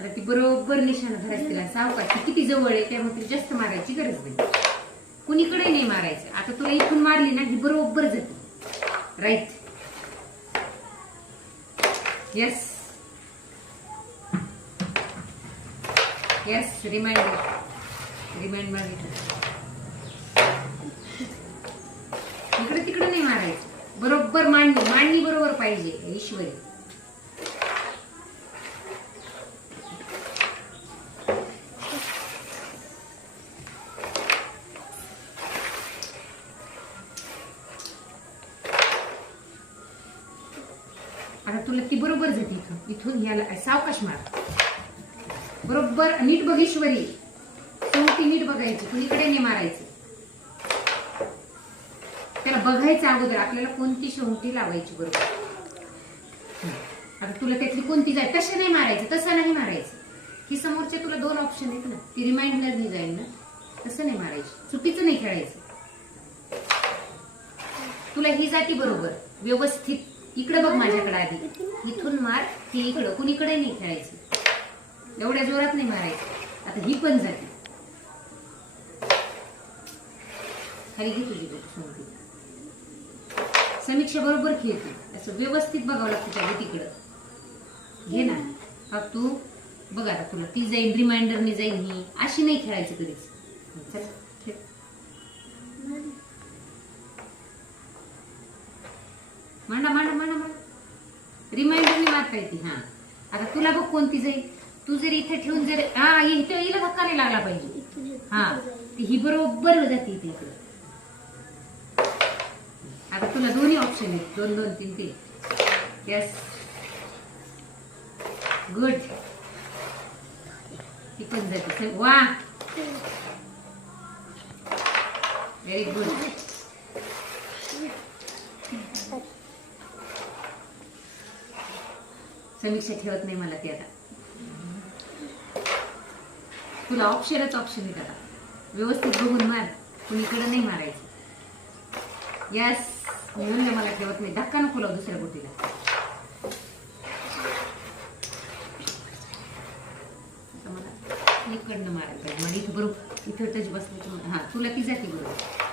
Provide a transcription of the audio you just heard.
आता ती बरोबर निशाणा धरायची तिला सावकाश किती जवळ आहे त्यामुळे ती जास्त मारायची गरज नाही. कुणीकडे नाही मारायचं. आता तुला इथून मारली ना ही बरोबर जाते. राईट. Yes yes. रिमाइंडर इकडे तिकडे नाही मारायचं. बरोबर मांडणी बरोबर पाहिजे. ईश्वरी आता तुला ती बरोबर जाते. इथून ह्याला सावकाश मार. बरोबर नीट बघ ईश्वरी. शेवटी नीट बघायची. कुणीकडे नाही मारायचं. त्याला बघायचं अगोदर आपल्याला कोणती शेवटी लावायची. बरोबर. आता तुला त्यातली कोणती जाईल तसं नाही मारायचं. तसं नाही मारायचं. ही समोरच्या तुला दोन ऑप्शन आहेत ना. ती रिमाइंडर नाही जाईल ना. तसं नाही मारायचं. चुकीचं नाही खेळायचं. तुला ही जाती बरोबर व्यवस्थित. इकडे बघ माझ्याकडे आधी. इथून मार. ती इकडं. कुणीकडे नाही खेळायचं. एवढ्या जोरात नाही मारायचं. आता ही पण जाते. खाली घे तुझी शेवटी. समीक्षा बरोबर खेळते. असं व्यवस्थित बघावं लागतं त्या तिकडं. घे ना. मग तू बघ आता तुला ती जाईल रिमाइंडरने जाईल. ही अशी नाही खेळायची कधीच. चल खेळ. मांडा. रिमाइंडरने मारता येते. हा आता तुला बघ कोणती जाईल. तू जर इथे ठेवून जर इथे हिला धक्का नाही लागला पाहिजे. हा ही बरोबर जाते इथे इकडे. आता तुला दोन्ही ऑप्शन आहेत. 2 2 3 3. Yes good. ती पण जाते. वा व्हेरी गुड. समीक्षा ठेवत नाही मला ती. आता तुला ऑप्शनच ऑप्शन आहेत. आता व्यवस्थित बघून मार. कुणीकडे नाही मारायचं. यस. म्हणून मला ठेवत नाही. धक्का नको लावू दुसऱ्या गोटीला. आता मला इकडनं मारायला पाहिजे. मला इथं बरोबर इथं टच बसलं. हा तुला ती जाते बरोबर.